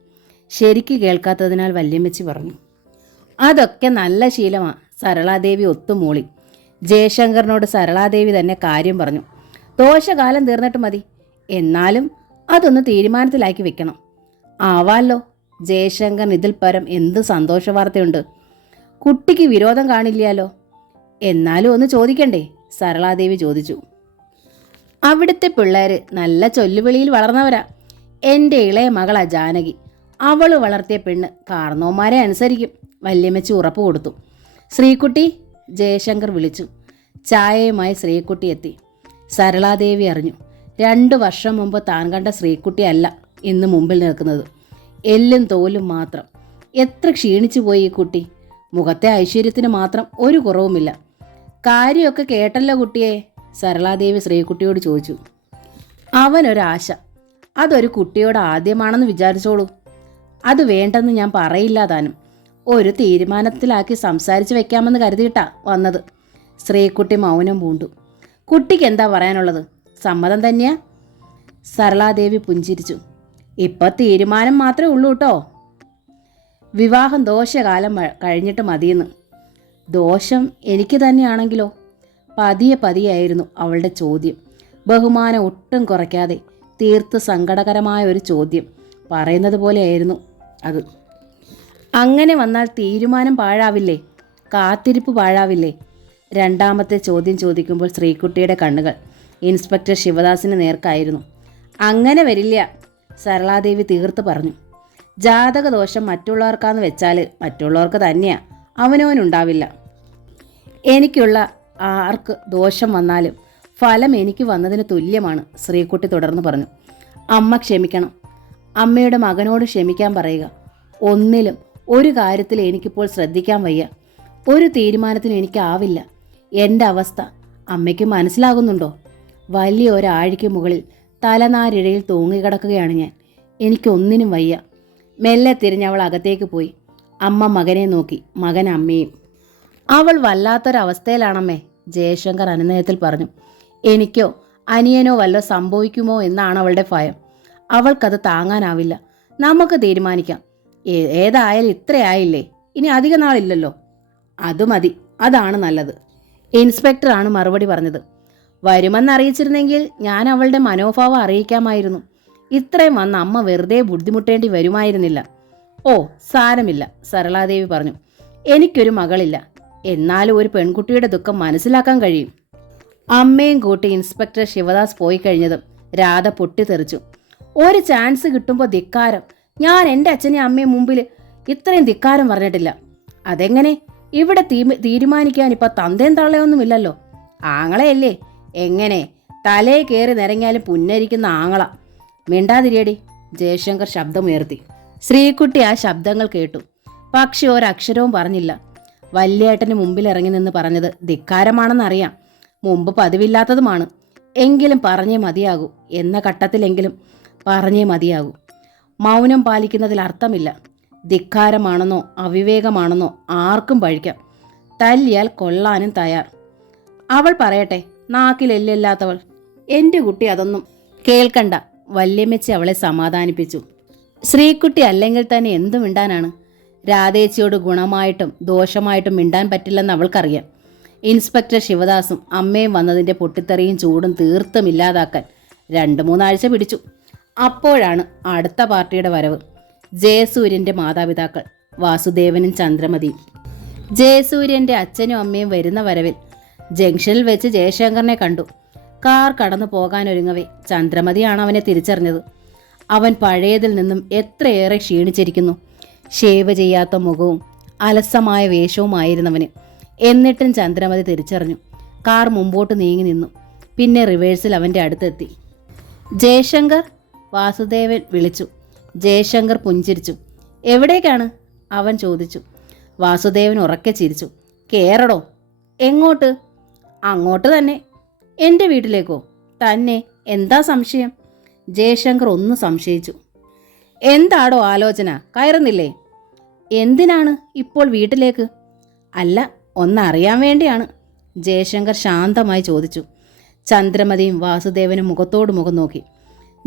ശരിക്ക് കേൾക്കാത്തതിനാൽ വല്യമ്മച്ചി പറഞ്ഞു. അതൊക്കെ നല്ല ശീലമാണ് സരളാദേവി ഒത്തുമൂളി. ജയശങ്കറിനോട് സരളാദേവി തന്നെ കാര്യം പറഞ്ഞു. ദോഷകാലം തീർന്നിട്ട് മതി. എന്നാലും അതൊന്ന് തീരുമാനത്തിലാക്കി വെക്കണം. ആവാല്ലോ ജയശങ്കർ ഇതിൽ പരം എന്ത് സന്തോഷ വാർത്തയുണ്ട്? കുട്ടിക്ക് വിരോധം കാണില്ലാലോ എന്നാലും ഒന്ന് ചോദിക്കണ്ടേ? സരളാദേവി ചോദിച്ചു. അവിടുത്തെ പിള്ളേർ നല്ല ചൊല്ലുവിളിയിൽ വളർന്നവരാ. എന്റെ ഇളയ മകളാ ജാനകി. അവൾ വളർത്തിയ പെണ്ണ് കാർന്നോമാരെ അനുസരിക്കും. വല്യമ്മച്ചി ഉറപ്പ് കൊടുത്തു. ശ്രീകുട്ടി ജയശങ്കർ വിളിച്ചു. ചായയുമായി ശ്രീകുട്ടി എത്തി. സരളാദേവി അറിഞ്ഞു. രണ്ടു വർഷം മുമ്പ് താൻ കണ്ട ശ്രീക്കുട്ടിയല്ല ഇന്ന് മുമ്പിൽ നിൽക്കുന്നത്. എല്ലും തോലും മാത്രം. എത്ര ക്ഷീണിച്ചു പോയി ഈ കുട്ടി. മുഖത്തെ ഐശ്വര്യത്തിന് മാത്രം ഒരു കുറവുമില്ല. കാര്യമൊക്കെ കേട്ടല്ലോ കുട്ടിയെ സരളാദേവി ശ്രീകുട്ടിയോട് ചോദിച്ചു. അവനൊരാശ. അതൊരു കുട്ടിയോട് ആദ്യമാണെന്ന് വിചാരിച്ചോളൂ. അത് വേണ്ടെന്ന് ഞാൻ പറയില്ല താനും. ഒരു തീരുമാനത്തിലാക്കി സംസാരിച്ച് വെക്കാമെന്ന് കരുതിയിട്ടാ വന്നത്. ശ്രീകുട്ടി മൗനം പൂണ്ടു. കുട്ടിക്ക് എന്താ പറയാനുള്ളത്? സമ്മതം തന്നെയാ? സരളാദേവി പുഞ്ചിരിച്ചു. ഇപ്പൊ തീരുമാനം മാത്രമേ ഉള്ളൂ കേട്ടോ വിവാഹം ദോഷകാലം കഴിഞ്ഞിട്ട് മതിയെന്ന്. ദോഷം എനിക്ക് തന്നെയാണെങ്കിലോ? പതിയെ പതിയായിരുന്നു അവളുടെ ചോദ്യം. ബഹുമാനം ഒട്ടും കുറയ്ക്കാതെ തീർത്ത് സങ്കടകരമായ ഒരു ചോദ്യം. പറയുന്നത് പോലെയായിരുന്നു അത്. അങ്ങനെ വന്നാൽ തീരുമാനം പാഴാവില്ലേ? കാത്തിരിപ്പ് പാഴാവില്ലേ? രണ്ടാമത്തെ ചോദ്യം ചോദിക്കുമ്പോൾ ശ്രീകുട്ടിയുടെ കണ്ണുകൾ ഇൻസ്പെക്ടർ ശിവദാസിന് നേർക്കായിരുന്നു. അങ്ങനെ വരില്ല. സരളാദേവി തീർത്ത് പറഞ്ഞു. ജാതകദോഷം മറ്റുള്ളവർക്കാന്ന് വെച്ചാൽ മറ്റുള്ളവർക്ക് തന്നെയാ. അവനവനുണ്ടാവില്ല. എനിക്കുള്ള ആർക്ക് ദോഷം വന്നാലും ഫലം എനിക്ക് വന്നതിന് തുല്യമാണ് ശ്രീകുട്ടി തുടർന്ന് പറഞ്ഞു. അമ്മ ക്ഷമിക്കണം. അമ്മയുടെ മകനോട് ക്ഷമിക്കാൻ പറയുക. ഒന്നിലും ഒരു കാര്യത്തിൽ എനിക്കിപ്പോൾ ശ്രദ്ധിക്കാൻ വയ്യ. ഒരു തീരുമാനത്തിനും എനിക്കാവില്ല. എന്റെ അവസ്ഥ അമ്മയ്ക്ക് മനസ്സിലാകുന്നുണ്ടോ? വലിയ ഒരാഴിക്ക് മുകളിൽ തലനാരിഴയിൽ തൂങ്ങിക്കിടക്കുകയാണ് ഞാൻ. എനിക്കൊന്നിനും വയ്യ. മെല്ലെ തിരിഞ്ഞവൾ അകത്തേക്ക് പോയി. അമ്മ മകനെ നോക്കി. മകൻ അമ്മയും. അവൾ വല്ലാത്തൊരവസ്ഥയിലാണമ്മേ ജയശങ്കർ അനുനയത്തിൽ പറഞ്ഞു. എനിക്കോ അനിയനോ വല്ലോ സംഭവിക്കുമോ എന്നാണ് അവളുടെ ഭയം. അവൾക്കത് താങ്ങാനാവില്ല. നമുക്ക് തീരുമാനിക്കാം. ഏതായാലും ഇത്രയായില്ലേ ഇനി അധിക നാളില്ലല്ലോ. അത് മതി. അതാണ് നല്ലത്. ഇൻസ്പെക്ടറാണ് മറുപടി പറഞ്ഞത്. വരുമെന്ന് അറിയിച്ചിരുന്നെങ്കിൽ ഞാൻ അവളുടെ മനോഭാവം അറിയിക്കാമായിരുന്നു. ഇത്രയും വന്ന് അമ്മ വെറുതെ ബുദ്ധിമുട്ടേണ്ടി വരുമായിരുന്നില്ല. ഓ സാരമില്ല സരളാദേവി പറഞ്ഞു. എനിക്കൊരു മകളില്ല. എന്നാലും ഒരു പെൺകുട്ടിയുടെ ദുഃഖം മനസ്സിലാക്കാൻ കഴിയും. അമ്മയും കൂട്ടി ഇൻസ്പെക്ടർ ശിവദാസ് പോയി കഴിഞ്ഞതും രാധ പൊട്ടിത്തെറിച്ചു. ഒരു ചാൻസ് കിട്ടുമ്പോൾ ധിക്കാരം. ഞാൻ എന്റെ അച്ഛനെയും അമ്മയും മുമ്പിൽ ഇത്രയും ധിക്കാരം പറഞ്ഞിട്ടില്ല. അതെങ്ങനെ? ഇവിടെ തീരുമാനിക്കാൻ ഇപ്പം തന്തേം തള്ളയൊന്നുമില്ലല്ലോ. ആങ്ങളയല്ലേ എങ്ങനെ? തലേ കയറി നിരങ്ങിയാലും പുന്നരിക്കുന്ന ആങ്ങള. മിണ്ടാതിരിയടി. ജയശങ്കർ ശബ്ദമുയർത്തി. ശ്രീകുട്ടി ആ ശബ്ദങ്ങൾ കേട്ടു. പക്ഷെ ഒരക്ഷരവും പറഞ്ഞില്ല. വല്യേട്ടന് മുമ്പിൽ ഇറങ്ങി നിന്ന് പറഞ്ഞത് ധിക്കാരമാണെന്നറിയാം. മുമ്പ് പതിവില്ലാത്തതുമാണ്. എങ്കിലും പറഞ്ഞേ മതിയാകൂ. എന്ന ഘട്ടത്തിലെങ്കിലും പറഞ്ഞേ മതിയാകൂ. മൗനം പാലിക്കുന്നതിൽ അർത്ഥമില്ല. ധിക്കാരമാണെന്നോ അവിവേകമാണെന്നോ ആർക്കും പഴിക്കാം തല്ലിയാൽ കൊള്ളാനും തയ്യാർ. അവൾ പറയട്ടെ. നാക്കിലെല്ലില്ലാത്തവൾ. എന്റെ കുട്ടി അതൊന്നും കേൾക്കണ്ട. വല്യമ്മച്ചി അവളെ സമാധാനിപ്പിച്ചു. ശ്രീക്കുട്ടി അല്ലെങ്കിൽ തന്നെ എന്തു മിണ്ടാനാണ്? രാധേച്ചിയോട് ഗുണമായിട്ടും ദോഷമായിട്ടും മിണ്ടാൻ പറ്റില്ലെന്ന് അവൾക്കറിയാം. ഇൻസ്പെക്ടർ ശിവദാസും അമ്മയും വന്നതിന്റെ പൊട്ടിത്തെറിയും ചൂടും തീർത്തും ഇല്ലാതാക്കാൻ രണ്ട് മൂന്നാഴ്ച പിടിച്ചു. അപ്പോഴാണ് അടുത്ത പാർട്ടിയുടെ വരവ്. ജയസൂര്യന്റെ മാതാപിതാക്കൾ വാസുദേവനും ചന്ദ്രമതിയും. ജയസൂര്യന്റെ അച്ഛനും അമ്മയും വരുന്ന വരവിൽ ജംഗ്ഷനിൽ വെച്ച് ജയശങ്കറിനെ കണ്ടു. കാർ കടന്നു പോകാനൊരുങ്ങവേ ചന്ദ്രമതിയാണ് അവനെ തിരിച്ചറിഞ്ഞത്. അവൻ പഴയതിൽ നിന്നും എത്രയേറെ ക്ഷീണിച്ചിരിക്കുന്നു. ഷേവ് ചെയ്യാത്ത മുഖവും അലസമായ വേഷവുമായിരുന്നവന്. എന്നിട്ടും ചന്ദ്രമതി തിരിച്ചറിഞ്ഞു. കാർ മുമ്പോട്ട് നീങ്ങി നിന്നു. പിന്നെ റിവേഴ്സിൽ അവന്റെ അടുത്തെത്തി. ജയശങ്കർ? വാസുദേവൻ വിളിച്ചു. ജയശങ്കർ പുഞ്ചിരിച്ചു. എവിടേക്കാണ്? അവൻ ചോദിച്ചു. വാസുദേവൻ ഉറക്കെ ചിരിച്ചു. കേറടോ. എങ്ങോട്ട്? അങ്ങോട്ട് തന്നെ. എന്റെ വീട്ടിലേക്കോ? തന്നെ. എന്താ സംശയം? ജയശങ്കർ ഒന്ന് സംശയിച്ചു. എന്താടോ ആലോചന? കയറുന്നില്ലേ? എന്തിനാണ് ഇപ്പോൾ വീട്ടിലേക്ക്? അല്ല ഒന്നറിയാൻ വേണ്ടിയാണ്. ജയശങ്കർ ശാന്തമായി ചോദിച്ചു. ചന്ദ്രമതിയും വാസുദേവനും മുഖത്തോട് മുഖം നോക്കി.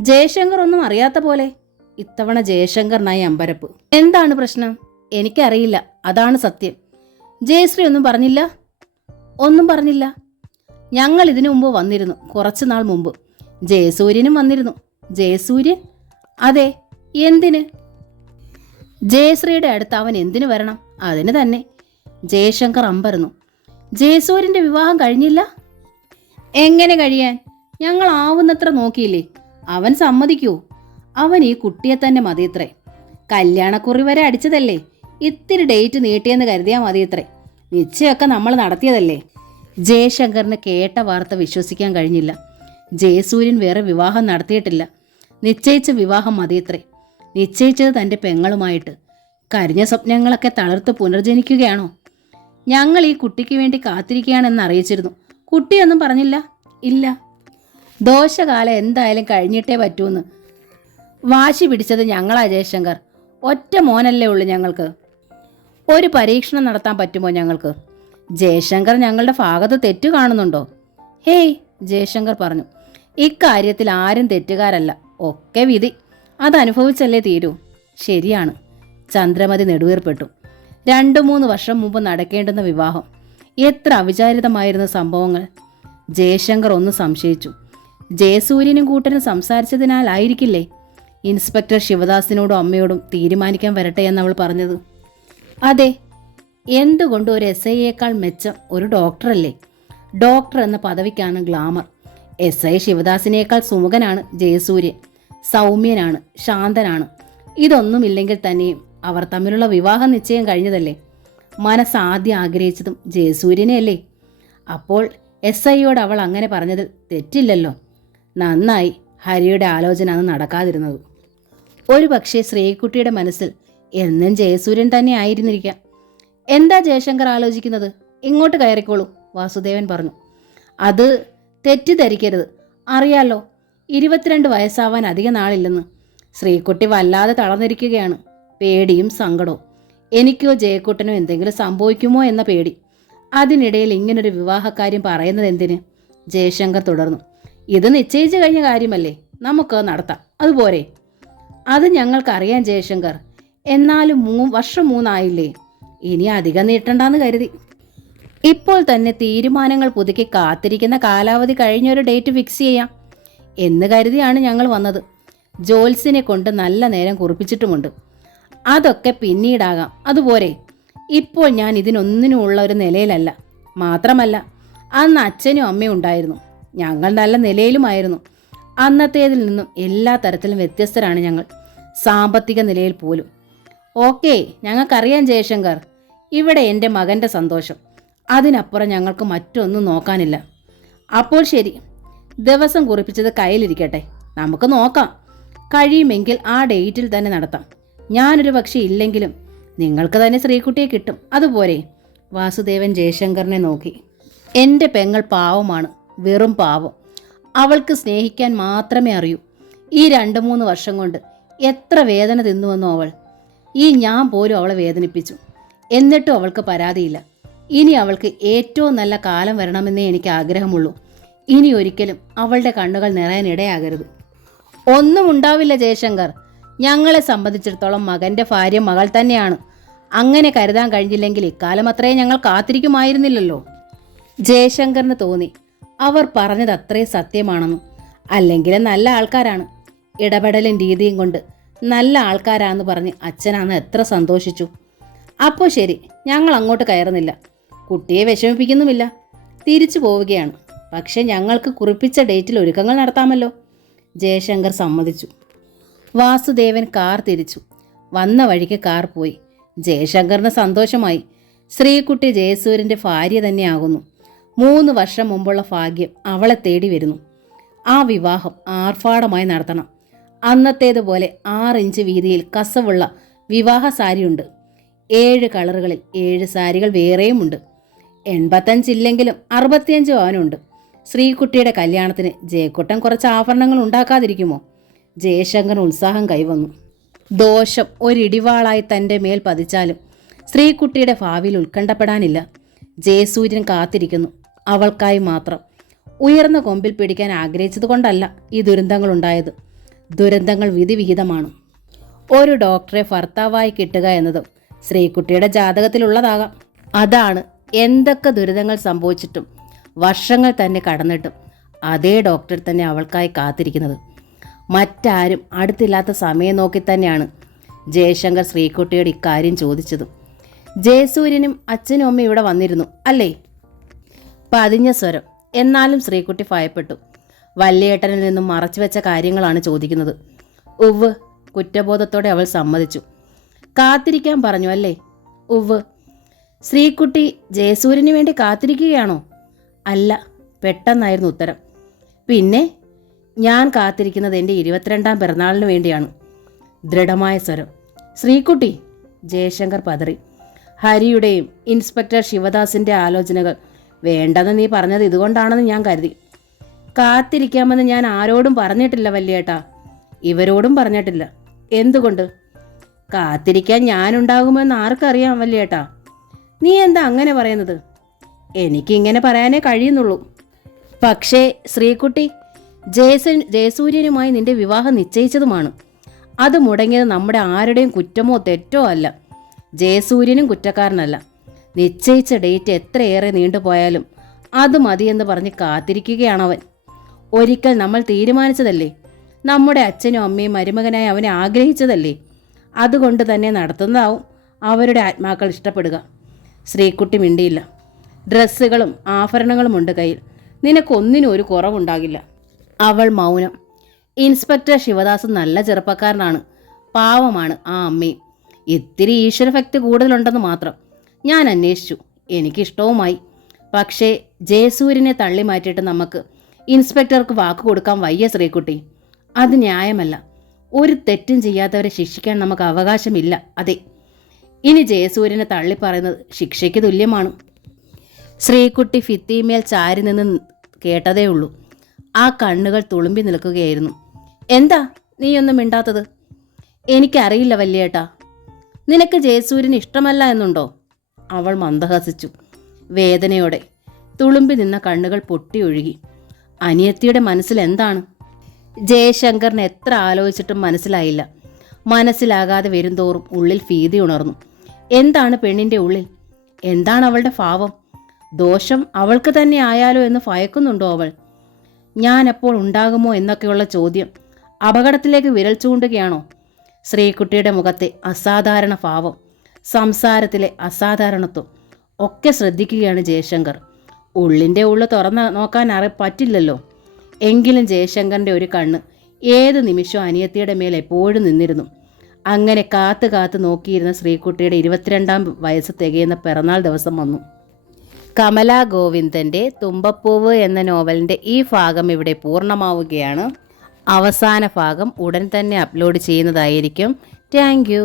ജയശങ്കർ ഒന്നും അറിയാത്ത പോലെ. ഇത്തവണ ജയശങ്കറിനായി അമ്പരപ്പ്. എന്താണ് പ്രശ്നം? എനിക്കറിയില്ല. അതാണ് സത്യം. ജയശ്രീ ഒന്നും പറഞ്ഞില്ല? ഒന്നും പറഞ്ഞില്ല. ഞങ്ങൾ ഇതിനു മുമ്പ് വന്നിരുന്നു കുറച്ചു നാൾ മുമ്പ്. ജയസൂര്യനും വന്നിരുന്നു. ജയസൂര്യൻ? അതെ എന്തിന്? ജയശ്രീയുടെ അടുത്ത് അവൻ എന്തിനു വരണം? അതിന് തന്നെ. ജയശങ്കർ അമ്പരന്നു. ജയസൂര്യന്റെ വിവാഹം കഴിഞ്ഞില്ല? എങ്ങനെ കഴിയാൻ? ഞങ്ങൾ ആവുന്നത്ര നോക്കിയില്ലേ? അവൻ സമ്മതിക്കൂ. അവൻ ഈ കുട്ടിയെ തന്നെ മതിയത്രേ. കല്യാണക്കുറി വരെ അടിച്ചതല്ലേ? ഇത്തിരി ഡേറ്റ് നീട്ടിയെന്ന് കരുതിയാൽ മതിയത്രേ. നിശ്ചയമൊക്കെ നമ്മൾ നടത്തിയതല്ലേ? ജയശങ്കറിന് കേട്ട വാർത്ത വിശ്വസിക്കാൻ കഴിഞ്ഞില്ല. ജയസൂര്യൻ വേറെ വിവാഹം നടത്തിയിട്ടില്ല. നിശ്ചയിച്ച വിവാഹം മതിയത്രേ. നിശ്ചയിച്ചത് തന്റെ പെങ്ങളുമായിട്ട്. കരിഞ്ഞ സ്വപ്നങ്ങളൊക്കെ തളർത്ത് പുനർജനിക്കുകയാണോ? ഞങ്ങൾ ഈ കുട്ടിക്ക് വേണ്ടി കാത്തിരിക്കുകയാണെന്ന് അറിയിച്ചിരുന്നു. കുട്ടിയൊന്നും പറഞ്ഞില്ല. ഇല്ല. ദോഷകാലം എന്തായാലും കഴിഞ്ഞിട്ടേ പറ്റൂന്ന്. വാശി പിടിച്ചത് ഞങ്ങളാ ജയശങ്കർ. ഒറ്റ മോനല്ലേ ഉള്ളൂ ഞങ്ങൾക്ക്. ഒരു പരീക്ഷണം നടത്താൻ പറ്റുമോ ഞങ്ങൾക്ക്? ജയശങ്കർ ഞങ്ങളുടെ ഭാഗത്ത് തെറ്റു കാണുന്നുണ്ടോ? ഹേയ് ജയശങ്കർ പറഞ്ഞു. ഇക്കാര്യത്തിൽ ആരും തെറ്റുകാരല്ല. ഒക്കെ വിധി. അതനുഭവിച്ചല്ലേ തീരൂ. ശരിയാണ്. ചന്ദ്രമതി നെടുവീർപ്പെട്ടു. രണ്ടു മൂന്ന് വർഷം മുമ്പ് നടക്കേണ്ടുന്ന വിവാഹം. എത്ര അവിചാരിതമായിരുന്ന സംഭവങ്ങൾ. ജയശങ്കർ ഒന്ന് സംശയിച്ചു. ജയസൂര്യനും കൂട്ടനും സംസാരിച്ചതിനാലായിരിക്കില്ലേ ഇൻസ്പെക്ടർ ശിവദാസിനോടും അമ്മയോടും തീരുമാനിക്കാൻ വരട്ടെ എന്നവൾ പറഞ്ഞത്. അതെ എന്തുകൊണ്ട് ഒരു എസ് ഐയേക്കാൾ മെച്ചം ഒരു ഡോക്ടറല്ലേ? ഡോക്ടർ എന്ന പദവിക്കാണ് ഗ്ലാമർ. എസ് ഐ ശിവദാസിനേക്കാൾ സുമുഖനാണ് ജയസൂര്യൻ. സൗമ്യനാണ് ശാന്തനാണ്. ഇതൊന്നുമില്ലെങ്കിൽ തന്നെയും അവർ തമ്മിലുള്ള വിവാഹ നിശ്ചയം കഴിഞ്ഞതല്ലേ? മനസ്സ് ആദ്യം ആഗ്രഹിച്ചതും ജയസൂര്യനെയല്ലേ? അപ്പോൾ എസ് ഐയോട് അവൾ അങ്ങനെ പറഞ്ഞതിൽ തെറ്റില്ലല്ലോ? നന്നായി. ഹരിയുടെ ആലോചന അന്ന് നടക്കാതിരുന്നത്. ഒരു പക്ഷേ ശ്രീകുട്ടിയുടെ മനസ്സിൽ എന്നും ജയസൂര്യൻ തന്നെ ആയിരുന്നിരിക്കാം. എന്താ ജയശങ്കർ ആലോചിക്കുന്നത്? ഇങ്ങോട്ട് കയറിക്കോളൂ വാസുദേവൻ പറഞ്ഞു. അത് തെറ്റിദ്ധരിക്കരുത്. അറിയാലോ ഇരുപത്തിരണ്ട് വയസ്സാവാൻ അധിക നാളില്ലെന്ന്. ശ്രീക്കുട്ടി വല്ലാതെ തളർന്നിരിക്കുകയാണ്. പേടിയും സങ്കടവും. എനിക്കോ ജയക്കുട്ടനോ എന്തെങ്കിലും സംഭവിക്കുമോ എന്ന പേടി. അതിനിടയിൽ ഇങ്ങനൊരു വിവാഹക്കാര്യം പറയുന്നത് എന്തിന്? ജയശങ്കർ തുടർന്നു. ഇത് നിശ്ചയിച്ചു കഴിഞ്ഞ കാര്യമല്ലേ? നമുക്ക് നടത്താം. അതുപോരെ അത് ഞങ്ങൾക്കറിയാം ജയശങ്കർ. എന്നാലും മൂ വർഷം മൂന്നായില്ലേ? ഇനി അധികം നീട്ടണ്ടെന്ന് കരുതി. ഇപ്പോൾ തന്നെ തീരുമാനങ്ങൾ പുതുക്കി കാത്തിരിക്കുന്ന കാലാവധി കഴിഞ്ഞൊരു ഡേറ്റ് ഫിക്സ് ചെയ്യാം എന്ന് കരുതിയാണ് ഞങ്ങൾ വന്നത്. ജോൽസിനെ കൊണ്ട് നല്ല നേരം കുറിപ്പിച്ചിട്ടുമുണ്ട്. അതൊക്കെ പിന്നീടാകാം. അതുപോലെ ഇപ്പോൾ ഞാൻ ഇതിനൊന്നിനുമുള്ള ഒരു നിലയിലല്ല. മാത്രമല്ല അന്ന് അച്ഛനും അമ്മയും ഉണ്ടായിരുന്നു. ഞങ്ങൾ നല്ല നിലയിലുമായിരുന്നു. അന്നത്തേതിൽ നിന്നും എല്ലാ തരത്തിലും വ്യത്യസ്തരാണ് ഞങ്ങൾ. സാമ്പത്തിക നിലയിൽ പോലും. ഓക്കെ ഞങ്ങൾക്കറിയാം ജയശങ്കർ. ഇവിടെ എന്റെ മകന്റെ സന്തോഷം. അതിനപ്പുറം ഞങ്ങൾക്ക് മറ്റൊന്നും നോക്കാനില്ല. അപ്പോൾ ശരി ദിവസം കുറിപ്പിച്ചത് കയ്യിലിരിക്കട്ടെ. നമുക്ക് നോക്കാം. കഴിയുമെങ്കിൽ ആ ഡേറ്റിൽ തന്നെ നടത്താം. ഞാനൊരു പക്ഷേ ഇല്ലെങ്കിലും നിങ്ങൾക്ക് തന്നെ ശ്രീകുട്ടിയെ കിട്ടും. അതുപോലെ വാസുദേവൻ ജയശങ്കറിനെ നോക്കി. എന്റെ പെങ്ങൾ പാവമാണ് വെറും പാവം. അവൾക്ക് സ്നേഹിക്കാൻ മാത്രമേ അറിയൂ. ഈ രണ്ട് മൂന്ന് വർഷം കൊണ്ട് എത്ര വേദന തിന്നുവെന്നോ അവൾ. ഈ ഞാൻ പോലും അവളെ വേദനിപ്പിച്ചു. എന്നിട്ടും അവൾക്ക് പരാതിയില്ല. ഇനി അവൾക്ക് ഏറ്റവും നല്ല കാലം വരണമെന്നേ എനിക്ക് ആഗ്രഹമുള്ളൂ. ഇനി ഒരിക്കലും അവളുടെ കണ്ണുകൾ നിറയാനിടയാകരുത് ഒന്നും ഉണ്ടാവില്ല ജയശങ്കർ. ഞങ്ങളെ സംബന്ധിച്ചിടത്തോളം മകന്റെ ഭാര്യ മകൾ തന്നെയാണ്. അങ്ങനെ കരുതാൻ കഴിഞ്ഞില്ലെങ്കിൽ ഇക്കാലം അത്രയും ഞങ്ങൾ കാത്തിരിക്കുമായിരുന്നില്ലല്ലോ. ജയശങ്കറിന് തോന്നി. അവർ പറഞ്ഞത് അത്രയും സത്യമാണെന്നും അല്ലെങ്കിൽ നല്ല ആൾക്കാരാണ്. ഇടപെടലും രീതിയും കൊണ്ട് നല്ല ആൾക്കാരാന്ന് പറഞ്ഞ് അച്ഛനാന്ന് എത്ര സന്തോഷിച്ചു. അപ്പോൾ ശരി ഞങ്ങൾ അങ്ങോട്ട് കയറുന്നില്ല. കുട്ടിയെ വിഷമിപ്പിക്കുന്നുമില്ല. തിരിച്ചു പോവുകയാണ്. പക്ഷേ ഞങ്ങൾക്ക് കുറിപ്പിച്ച ഡേറ്റിൽ ഒരുക്കങ്ങൾ നടത്താമല്ലോ. ജയശങ്കർ സമ്മതിച്ചു. വാസുദേവൻ കാർ തിരിച്ചു. വന്ന വഴിക്ക് കാർ പോയി. ജയശങ്കറിന് സന്തോഷമായി. ശ്രീകുട്ടി ജയസൂര്യന്റെ ഭാര്യ തന്നെയാകുന്നു. മൂന്ന് വർഷം മുമ്പുള്ള ഭാഗ്യം അവളെ തേടി വരുന്നു. ആ വിവാഹം ആർഭാടമായി നടത്തണം. അന്നത്തേതുപോലെ ആറ് ഇഞ്ച് വീതിയിൽ കസവുള്ള വിവാഹ സാരിയുണ്ട്. ഏഴ് കളറുകളിൽ ഏഴ് സാരികൾ വേറെയുമുണ്ട്. എൺപത്തഞ്ചില്ലെങ്കിലും അറുപത്തിയഞ്ച് പവനുണ്ട്. ശ്രീകുട്ടിയുടെ കല്യാണത്തിന് ജയക്കുട്ടൻ കുറച്ച് ആഭരണങ്ങൾ ഉണ്ടാക്കാതിരിക്കുമോ? ജയശങ്കർ ഉത്സാഹം കൈവന്നു. ദോഷം ഒരിടിവാളായി തന്റെ മേൽ പതിച്ചാലും ശ്രീകുട്ടിയുടെ ഭാവിയിൽ ഉത്കണ്ഠപ്പെടാനില്ല. ജയസൂര്യൻ കാത്തിരിക്കുന്നു. അവൾക്കായി മാത്രം. ഉയർന്ന കൊമ്പിൽ പിടിക്കാൻ ആഗ്രഹിച്ചതുകൊണ്ടല്ല ഈ ദുരന്തങ്ങളുണ്ടായത്. ദുരന്തങ്ങൾ വിധിവിഹിതമാണ്. ഒരു ഡോക്ടറെ ഭർത്താവായി കിട്ടുക എന്നതും ശ്രീകുട്ടിയുടെ ജാതകത്തിലുള്ളതാകാം. അതാണ് എന്തൊക്കെ ദുരിതങ്ങൾ സംഭവിച്ചിട്ടും വർഷങ്ങൾ തന്നെ കടന്നിട്ടും അതേ ഡോക്ടർ തന്നെ അവൾക്കായി കാത്തിരിക്കുന്നത്. മറ്റാരും അടുത്തില്ലാത്ത സമയം നോക്കി തന്നെയാണ് ജയശങ്കർ ശ്രീകുട്ടിയോട് ഇക്കാര്യം ചോദിച്ചത്. ജയസൂര്യനും അച്ഛനും അമ്മയും ഇവിടെ വന്നിരുന്നു അല്ലേ? പതിഞ്ഞ സ്വരം. എന്നാലും ശ്രീകുട്ടി ഭയപ്പെട്ടു. വല്യേട്ടനിൽ നിന്നും മറച്ചുവെച്ച കാര്യങ്ങളാണ് ചോദിക്കുന്നത്. ഉവ് കുറ്റബോധത്തോടെ അവൾ സമ്മതിച്ചു. കാത്തിരിക്കാൻ പറഞ്ഞു അല്ലേ? ഉവ് ശ്രീകുട്ടി ജയസൂര്യന് വേണ്ടി കാത്തിരിക്കുകയാണോ? അല്ല പെട്ടെന്നായിരുന്നു ഉത്തരം. പിന്നെ ഞാൻ കാത്തിരിക്കുന്നത് എന്റെ ഇരുപത്തിരണ്ടാം പിറന്നാളിന് വേണ്ടിയാണ്. ദൃഢമായ സ്വരം. ശ്രീകുട്ടി ജയശങ്കർ പതറി. ഹരിയുടെയും ഇൻസ്പെക്ടർ ശിവദാസിന്റെ ആലോചനകൾ വേണ്ടെന്ന് നീ പറഞ്ഞത് ഇതുകൊണ്ടാണെന്ന് ഞാൻ കരുതി. കാത്തിരിക്കാമെന്ന് ഞാൻ ആരോടും പറഞ്ഞിട്ടില്ല വല്യേട്ടാ. ഇവരോടും പറഞ്ഞിട്ടില്ല. എന്തുകൊണ്ട്? കാത്തിരിക്കാൻ ഞാനുണ്ടാകുമെന്ന് ആർക്കറിയാം വല്യേട്ടാ. നീ എന്താ അങ്ങനെ പറയുന്നത്? എനിക്കിങ്ങനെ പറയാനേ കഴിയുന്നുള്ളൂ. പക്ഷേ ശ്രീകുട്ടി ജയസൻ ജയസൂര്യനുമായി നിന്റെ വിവാഹം നിശ്ചയിച്ചതുമാണ്. അത് മുടങ്ങിയത് നമ്മുടെ ആരുടെയും കുറ്റമോ തെറ്റോ അല്ല. ജയസൂര്യനും കുറ്റക്കാരനല്ല. നിശ്ചയിച്ച ഡേറ്റ് എത്രയേറെ നീണ്ടുപോയാലും അത് മതിയെന്ന് പറഞ്ഞ് കാത്തിരിക്കുകയാണവൻ. ഒരിക്കൽ നമ്മൾ തീരുമാനിച്ചതല്ലേ? നമ്മുടെ അച്ഛനും അമ്മയും മരുമകനായി അവനെ ആഗ്രഹിച്ചതല്ലേ? അതുകൊണ്ട് തന്നെ നടത്തുന്നതാവും അവരുടെ ആത്മാക്കൾ ഇഷ്ടപ്പെടുക. ശ്രീക്കുട്ടി മിണ്ടിയില്ല. ഡ്രസ്സുകളും ആഭരണങ്ങളും ഉണ്ട് കയ്യിൽ. നിനക്കൊന്നിനും ഒരു കുറവുണ്ടാകില്ല. അവൾ മൗനം. ഇൻസ്പെക്ടർ ശിവദാസ് നല്ല ചെറുപ്പക്കാരനാണ്. പാവമാണ് ആ അമ്മയും ഇത്തിരി ഈശ്വരഭക്തി കൂടുതലുണ്ടെന്ന് മാത്രം. ഞാൻ അന്വേഷിച്ചു. എനിക്കിഷ്ടവുമായി. പക്ഷേ ജയസൂര്യനെ തള്ളി മാറ്റിയിട്ട് നമുക്ക് ഇൻസ്പെക്ടർക്ക് വാക്ക് കൊടുക്കാൻ വയ്യ ശ്രീകുട്ടി. അത് ന്യായമല്ല. ഒരു തെറ്റും ചെയ്യാത്തവരെ ശിക്ഷിക്കാൻ നമുക്ക് അവകാശമില്ല. അതെ. ഇനി ജയസൂര്യനെ തള്ളി പറയുന്നത് ശിക്ഷയ്ക്ക് തുല്യമാണ്. ശ്രീകുട്ടി ഫിത്തിമേൽ ചാരി നിന്ന് കേട്ടതേ ഉള്ളൂ. ആ കണ്ണുകൾ തുളുമ്പി നിൽക്കുകയായിരുന്നു. എന്താ? നീയൊന്നും മിണ്ടാത്തത്? എനിക്കറിയില്ല വല്യേട്ടാ. നിനക്ക് ജയസൂര്യൻ ഇഷ്ടമല്ല എന്നുണ്ടോ? അവൾ മന്ദഹസിച്ചു. വേദനയോടെ തുളുമ്പി നിന്ന കണ്ണുകൾ പൊട്ടിയൊഴുകി അനിയത്തിയുടെ മനസ്സിൽ എന്താണ്? ജയശങ്കറിന് എത്ര ആലോചിച്ചിട്ടും മനസ്സിലായില്ല. മനസ്സിലാകാതെ വരുംതോറും ഉള്ളിൽ ഭീതി ഉണർന്നു. എന്താണ് പെണ്ണിന്റെ ഉള്ളിൽ? എന്താണ് അവളുടെ ഭാവം? ദോഷം അവൾക്ക് തന്നെ ആയാലോ എന്ന് ഭയക്കുന്നുണ്ടോ അവൾ? ഞാൻ എപ്പോൾ ഉണ്ടാകുമോ എന്നൊക്കെയുള്ള ചോദ്യം അപകടത്തിലേക്ക് വിരൽ ചൂണ്ടുകയാണോ? ശ്രീകുട്ടിയുടെ മുഖത്തെ അസാധാരണ ഭാവം സംസാരത്തിലെ അസാധാരണത്വം ഒക്കെ ശ്രദ്ധിക്കുകയാണ് ജയശങ്കർ. ഉള്ളിന്റെ ഉള്ളു തുറന്ന് നോക്കാൻ അറി പറ്റില്ലല്ലോ. എങ്കിലും ജയശങ്കറിന്റെ ഒരു കണ്ണ് ഏത് നിമിഷവും അനിയത്തിയുടെ മേൽ എപ്പോഴും നിന്നിരുന്നു. അങ്ങനെ കാത്തു കാത്തു നോക്കിയിരുന്ന ശ്രീകുട്ടിയുടെ ഇരുപത്തിരണ്ടാം വയസ്സ് തികയുന്ന പിറന്നാൾ ദിവസം വന്നു. കമലാ ഗോവിന്ദന്റെ തുമ്പപ്പൂവ് എന്ന നോവലിന്റെ ഈ ഭാഗം ഇവിടെ പൂർണമാവുകയാണ്. അവസാന ഭാഗം ഉടൻ തന്നെ അപ്ലോഡ് ചെയ്യുന്നതായിരിക്കും. താങ്ക്